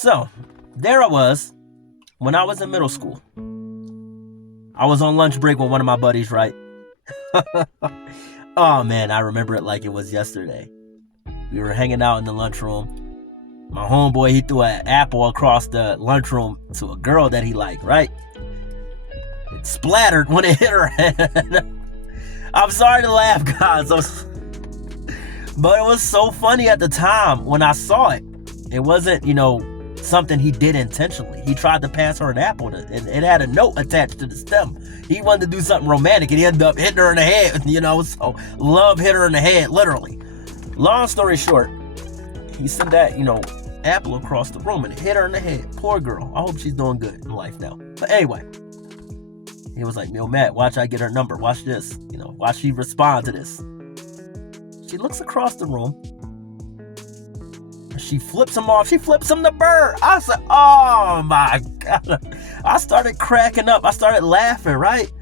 So, there I was when I was in middle school. I was on lunch break with one of my buddies, right? Oh man, I remember it like it was yesterday. We were hanging out in the lunchroom. My homeboy, he threw an apple across the lunchroom to a girl that he liked, right? It splattered when it hit her head. I'm sorry to laugh, guys. But it was so funny at the time when I saw it. It wasn't, something he did intentionally. He tried to pass her an apple, and it had a note attached to the stem. He wanted to do something romantic, and he ended up hitting her in the head, so love hit her in the head, literally. Long story short, he sent that, apple across the room and hit her in the head. Poor girl. I hope she's doing good in life now. But anyway, he was like, Matt, watch I get her number. Watch this. Watch she respond to this. She looks across the room. She flips him off. She flips him the bird. I said, oh my God. I started cracking up. I started laughing, right?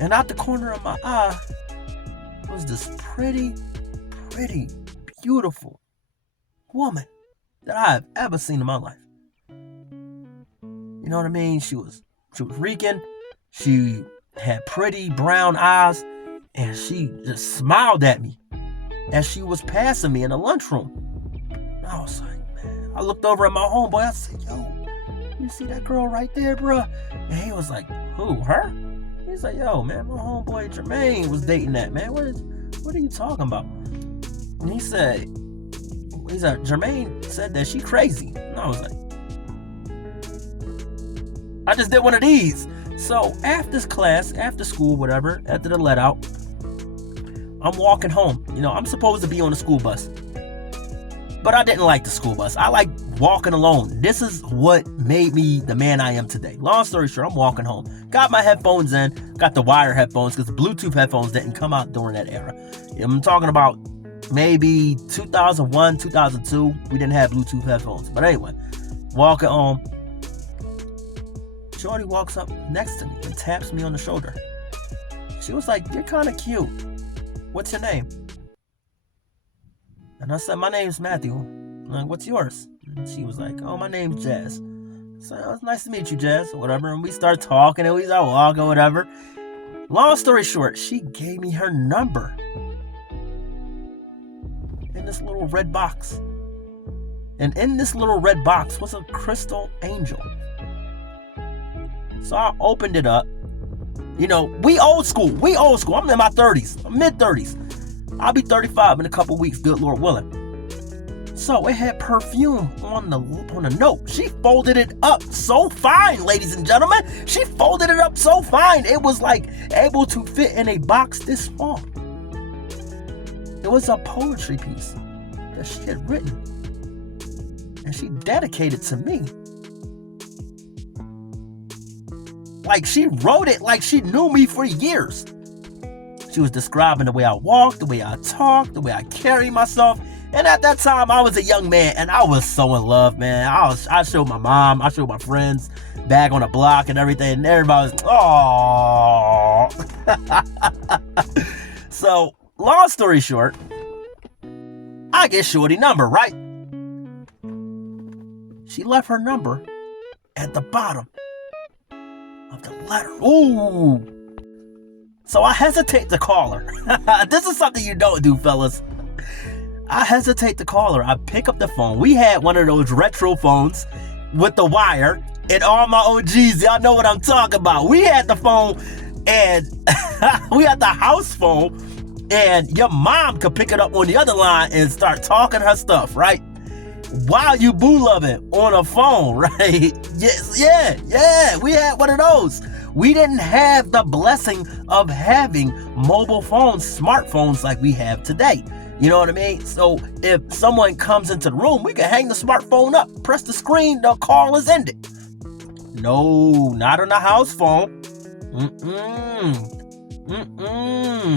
And out the corner of my eye was this pretty, beautiful woman that I have ever seen in my life. You know what I mean? She was Rican. She had pretty brown eyes, and she just smiled at me as she was passing me in the lunchroom. And I was like, man, I looked over at my homeboy. I said, yo, you see that girl right there, bro? And he was like, who, her? He's like, yo, man, my homeboy Jermaine was dating that, man. What are you talking about? And he said, Jermaine said that she crazy. And I was like, I just did one of these. So after class, after school, whatever, after the let out, I'm walking home. I'm supposed to be on the school bus. But I didn't like the school bus. I like walking alone. This is what made me the man I am today. Long story short, I'm walking home. Got my headphones in. Got the wire headphones because the Bluetooth headphones didn't come out during that era. I'm talking about maybe 2001, 2002. We didn't have Bluetooth headphones. But anyway, walking home. Shorty walks up next to me and taps me on the shoulder. She was like, you're kind of cute. What's your name? And I said, my name's Matthew. I'm like, what's yours? And she was like, oh, my name's Jazz. So it was nice to meet you, Jazz, or whatever. And we started talking and we started walking, whatever. Long story short, she gave me her number in this little red box. And in this little red box was a crystal angel. So I opened it up. We old school. I'm in my 30s, mid-30s. I'll be 35 in a couple weeks, good Lord willing. So it had perfume on the note. She folded it up so fine, ladies and gentlemen. She folded it up so fine. It was like able to fit in a box this small. It was a poetry piece that she had written. And she dedicated to me. Like she wrote it like she knew me for years. She was describing the way I walk, the way I talk, the way I carry myself. And at that time, I was a young man, and I was so in love, man. I showed my mom, I showed my friends, back on the block and everything, and everybody was, aww. So, long story short, I get Shorty number, right? She left her number at the bottom of the letter. Ooh. So I hesitate to call her. This is something you don't do, fellas. I hesitate to call her. I pick up the phone. We had one of those retro phones with the wire. And all my OGs, y'all know what I'm talking about. We had the phone and we had the house phone. And your mom could pick it up on the other line and start talking her stuff, right? While you boo loving on a phone, right? Yes, yeah. We had one of those. We didn't have the blessing of having mobile phones, smartphones like we have today. You know what I mean? So if someone comes into the room, we can hang the smartphone up, press the screen, the call is ended. No, not on the house phone.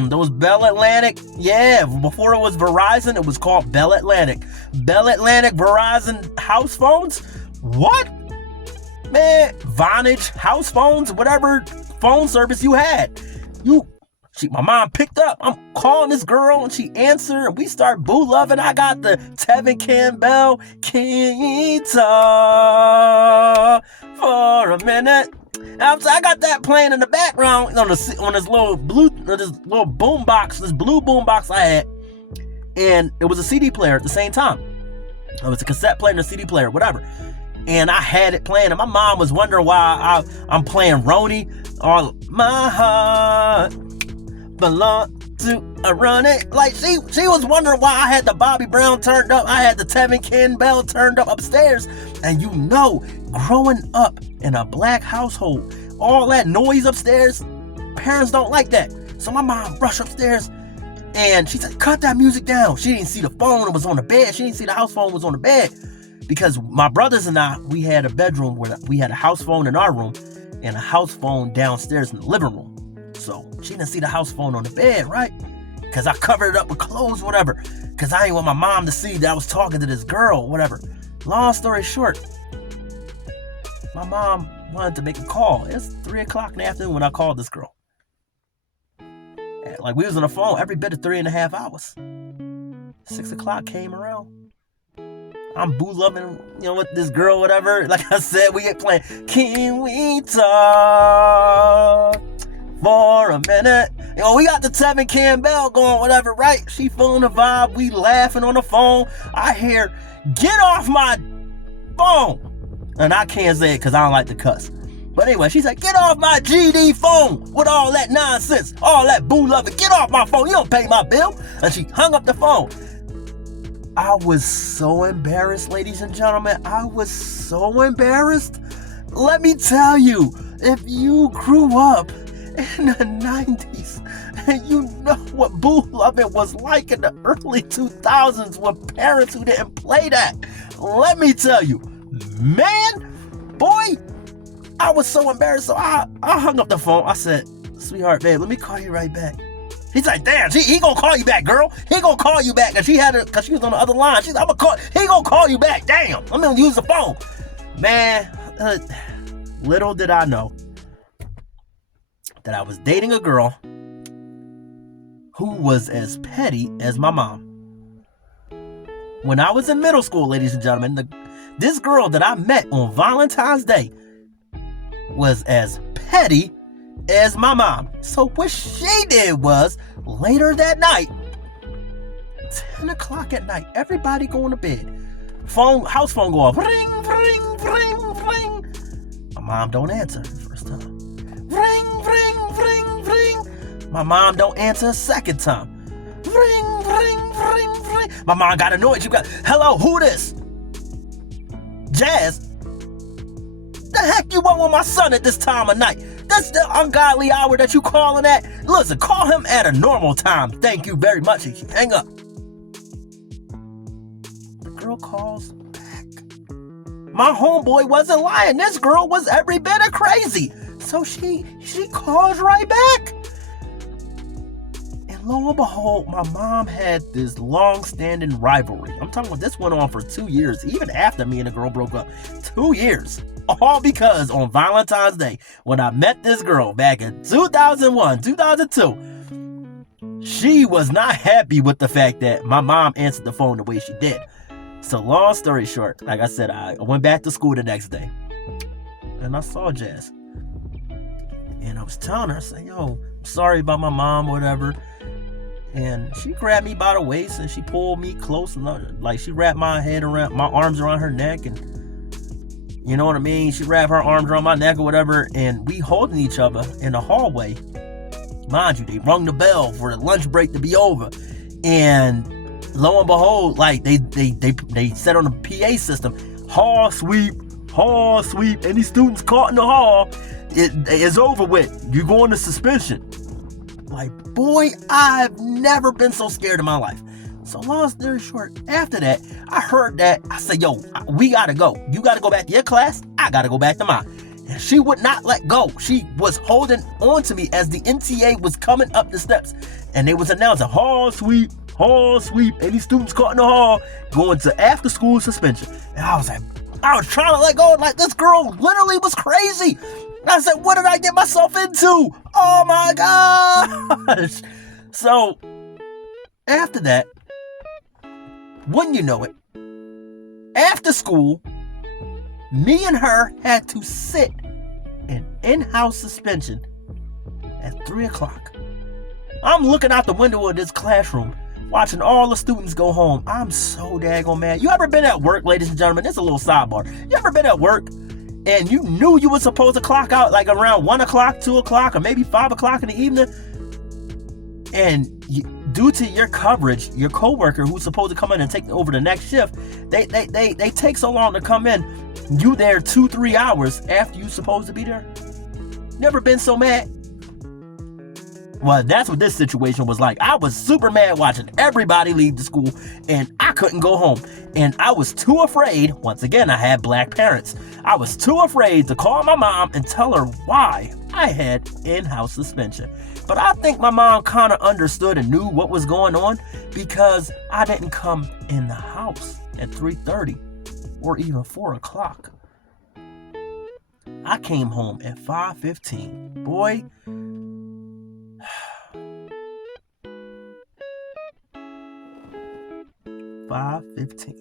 Those Bell Atlantic, yeah, before it was Verizon, it was called Bell Atlantic. Bell Atlantic, Verizon house phones? What? Man, Vonage, house phones, whatever phone service you had. My mom picked up. I'm calling this girl and she answered and we start boo loving. I got the Tevin Campbell, can you talk for a minute? I got that playing in the background on this little boom box, this blue boom box I had, and it was a CD player at the same time. It was a cassette player and a CD player, whatever. And I had it playing, and my mom was wondering why I'm playing Roni or My Heart Belong to a Roni. Like she was wondering why I had the Bobby Brown turned up, I had the Tevin Campbell turned up upstairs. And you know, growing up in a black household, all that noise upstairs, parents don't like that. So my mom rushed upstairs and she said, cut that music down. She didn't see the phone, it was on the bed. She didn't see the house phone was on the bed. Because my brothers and I, we had a bedroom where we had a house phone in our room and a house phone downstairs in the living room. So she didn't see the house phone on the bed, right? Because I covered it up with clothes, whatever. Because I didn't want my mom to see that I was talking to this girl, whatever. Long story short, my mom wanted to make a call. It's 3 o'clock in the afternoon when I called this girl. Like, we was on the phone every bit of 3.5 hours. 6 o'clock came around. I'm boo loving, with this girl, whatever. Like I said, we get playing. Can we talk for a minute? We got the Tevin Campbell going, whatever, right? She feeling the vibe. We laughing on the phone. I hear, get off my phone. And I can't say it because I don't like to cuss. But anyway, she said, get off my GD phone with all that nonsense, all that boo loving. Get off my phone. You don't pay my bill. And she hung up the phone. I was so embarrassed, ladies and gentlemen. I was so embarrassed. Let me tell you, if you grew up in the 90s and you know what boo loving was like in the early 2000s with parents who didn't play that, let me tell you, man, boy, I was so embarrassed. So I hung up the phone. I said, sweetheart, babe, let me call you right back. He's like, damn, he gonna call you back, girl. He gonna call you back. And cause she was on the other line. She's like, he gonna call you back. Damn, I'm gonna use the phone. Man, little did I know that I was dating a girl who was as petty as my mom. When I was in middle school, ladies and gentlemen, this girl that I met on Valentine's Day was as petty as my mom. So what she did was, later that night, 10 o'clock at night, everybody going to bed. House phone go off. Ring, ring, ring, ring. My mom don't answer the first time. Ring, ring, ring, ring. My mom don't answer a second time. Ring, ring, ring, ring. My mom got annoyed. She got, hello, who this? Jazz? The heck you want with my son at this time of night? That's the ungodly hour that you calling at? Listen, call him at a normal time. Thank you very much. And hang up. The girl calls back. My homeboy wasn't lying. This girl was every bit of crazy. So she calls right back. And lo and behold, my mom had this long-standing rivalry. I'm talking about this went on for 2 years, even after me and the girl broke up. 2 years. All because on Valentine's Day, when I met this girl back in 2001, 2002, she was not happy with the fact that my mom answered the phone the way she did. So long story short, like I said, I went back to school the next day and I saw Jazz. And I was telling her, I said, yo, I'm sorry about my mom, whatever. And she grabbed me by the waist and she pulled me close and like she wrapped my arms around her neck, and you know what I mean? She wrapped her arms around my neck or whatever, and we holding each other in the hallway. Mind you, they rung the bell for the lunch break to be over. And lo and behold, like they said on the PA system, hall sweep. Any students caught in the hall, it is over with. You go into suspension. Like, boy, I've never been so scared in my life. So long story short, after that, I heard that. I said, yo, we gotta go. You gotta go back to your class. I gotta go back to mine. And she would not let go. She was holding on to me as the NTA was coming up the steps. And they was announcing, hall sweep. Any students caught in the hall going to after school suspension. And I was trying to let go. Like, this girl literally was crazy. And I said, what did I get myself into? Oh my gosh! So, after that, wouldn't you know it, after school, me and her had to sit in in-house suspension at 3 o'clock. I'm looking out the window of this classroom, watching all the students go home. I'm so daggone mad. You ever been at work, ladies and gentlemen? This is a little sidebar. You ever been at work and you knew you were supposed to clock out like around 1 o'clock, 2 o'clock, or maybe 5 o'clock in the evening? And due to your coverage, your coworker who's supposed to come in and take over the next shift, they take so long to come in. You there 2-3 hours after you supposed to be there. Never been so mad? Well, that's what this situation was like. I was super mad watching everybody leave the school, and I couldn't go home. And I was too afraid, once again, I had black parents. I was too afraid to call my mom and tell her why I had in-house suspension. But I think my mom kind of understood and knew what was going on because I didn't come in the house at 3:30 or even 4 o'clock. I came home at 5:15. Boy, $5:15,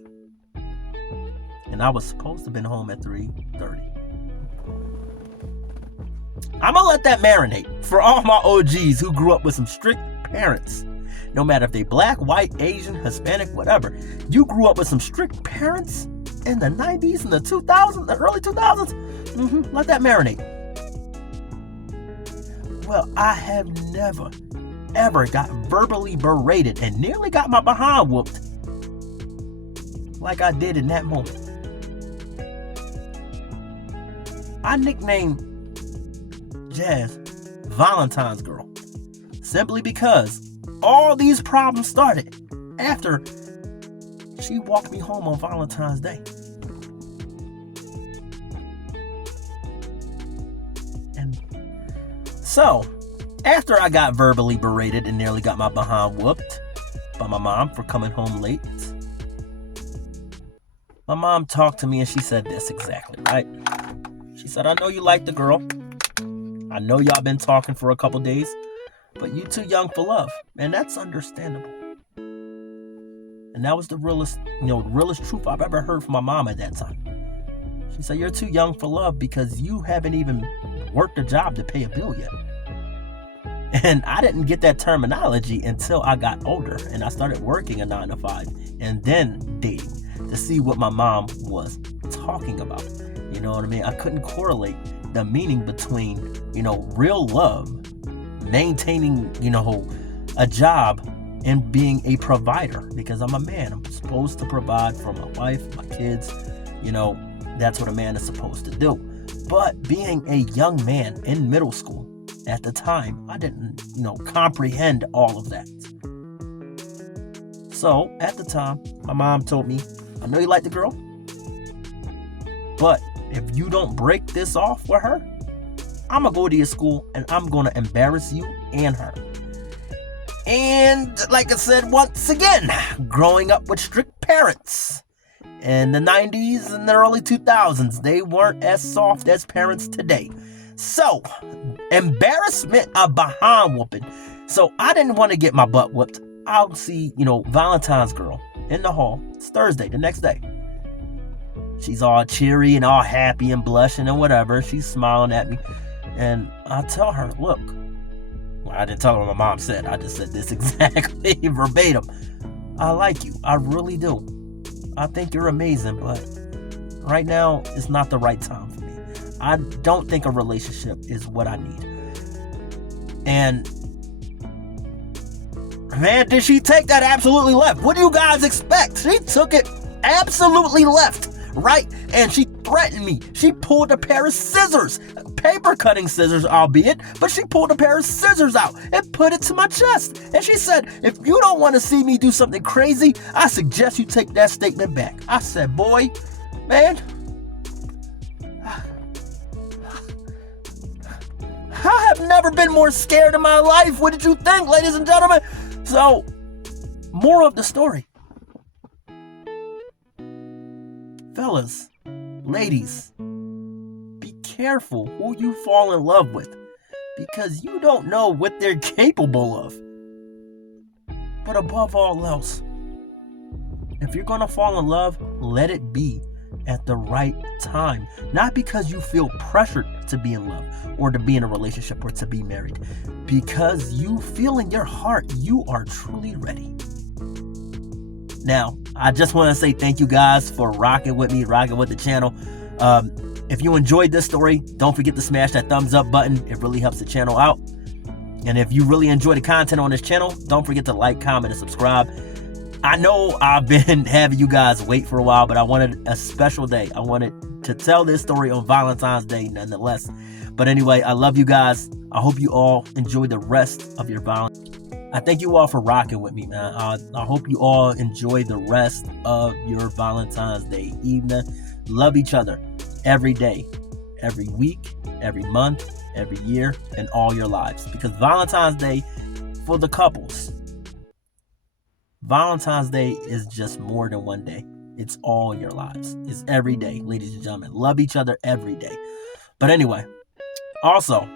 and I was supposed to have been home at 3:30. I'm gonna let that marinate for all my OGs who grew up with some strict parents. No matter if they black, white, Asian, Hispanic, whatever, you grew up with some strict parents in the 90s and the 2000s, the early 2000s. Let that marinate. Well, I have never, ever got verbally berated and nearly got my behind whooped like I did in that moment. I nicknamed Jazz Valentine's girl simply because all these problems started after she walked me home on Valentine's Day. And so, after I got verbally berated and nearly got my behind whooped by my mom for coming home late, my mom talked to me and she said this exactly, right? She said, I know you like the girl. I know y'all been talking for a couple days, but you too young for love. And that's understandable. And that was the realest truth I've ever heard from my mom at that time. She said, you're too young for love because you haven't even worked a job to pay a bill yet. And I didn't get that terminology until I got older and I started working a 9-to-5 and then dating to see what my mom was talking about. You know what I mean? I couldn't correlate the meaning between, real love, maintaining, a job, and being a provider, because I'm a man. I'm supposed to provide for my wife, my kids. That's what a man is supposed to do. But being a young man in middle school at the time, I didn't, comprehend all of that. So at the time, my mom told me, I know you like the girl, but if you don't break this off with her, I'm going to go to your school and I'm going to embarrass you and her. And like I said, once again, growing up with strict parents in the 90s and the early 2000s, they weren't as soft as parents today. So, embarrassment of behind whooping. So I didn't want to get my butt whooped. I'll see, Valentine's girl in the hall. It's Thursday, the next day. She's all cheery and all happy and blushing and whatever. She's smiling at me. And I tell her, look, well, I didn't tell her what my mom said. I just said this exactly verbatim. I like you. I really do. I think you're amazing, but right now it's not the right time for me. I don't think a relationship is what I need. And man, did she take that absolutely left? What do you guys expect? She took it absolutely left, right? And she threatened me. She pulled a pair of scissors, paper cutting scissors, albeit, but she pulled a pair of scissors out and put it to my chest. And she said, if you don't want to see me do something crazy, I suggest you take that statement back. I said, boy, man, I have never been more scared in my life. What did you think, ladies and gentlemen? So, moral of the story. Fellas, ladies, be careful who you fall in love with. because you don't know what they're capable of. But above all else, if you're going to fall in love, let it be at the right time. Not because you feel pressured to be in love or to be in a relationship or to be married. Because you feel in your heart you are truly ready. Now, I just want to say thank you guys for rocking with me, rocking with the channel. If you enjoyed this story, don't forget to smash that thumbs up button. It really helps the channel out. And if you really enjoy the content on this channel, don't forget to like, comment, and subscribe. I know I've been having you guys wait for a while, but I wanted a special day. I wanted to tell this story on Valentine's Day nonetheless. But anyway, I love you guys. I hope you all enjoy the rest of your Valentine's. I thank you all for rocking with me, man. I hope you all enjoy the rest of your Valentine's Day evening. Love each other every day, every week, every month, every year, and all your lives. Because Valentine's Day, for the couples, Valentine's Day is just more than one day. It's all your lives. It's every day, ladies and gentlemen. Love each other every day. But anyway, also,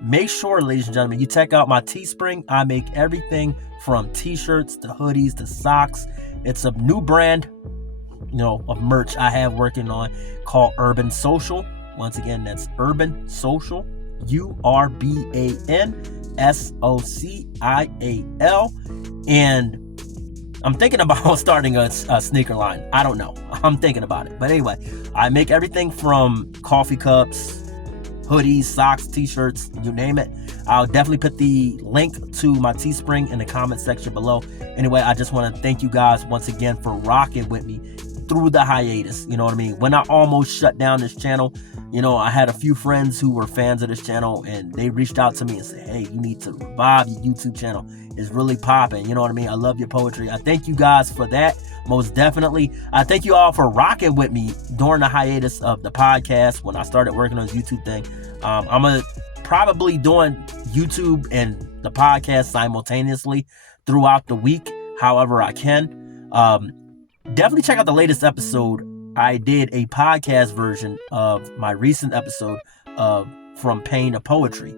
make sure, ladies and gentlemen, you check out my Teespring. I make everything from t-shirts to hoodies to socks. It's a new brand, of merch I have working on called Urban Social. Once again, that's Urban Social. URBANSOCIAL. And I'm thinking about starting a sneaker line. I don't know. I'm thinking about it. But anyway, I make everything from coffee cups, hoodies, socks, t-shirts, you name it. I'll definitely put the link to my Teespring in the comment section below. Anyway, I just want to thank you guys once again for rocking with me through the hiatus. You know what I mean? When I almost shut down this channel, I had a few friends who were fans of this channel, and they reached out to me and said, hey, you need to revive your YouTube channel. It's really popping. You know what I mean? I love your poetry. I thank you guys for that. Most definitely. I thank you all for rocking with me during the hiatus of the podcast when I started working on this YouTube thing. I'm going to probably doing YouTube and the podcast simultaneously throughout the week, however I can. Definitely check out the latest episode. I did a podcast version of my recent episode of From Pain to Poetry.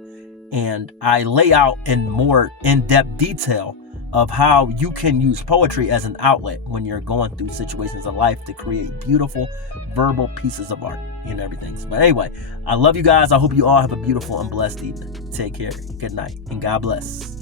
And I lay out in more in-depth detail of how you can use poetry as an outlet when you're going through situations of life to create beautiful verbal pieces of art and everything. But anyway, I love you guys. I hope you all have a beautiful and blessed evening. Take care. Good night. And God bless.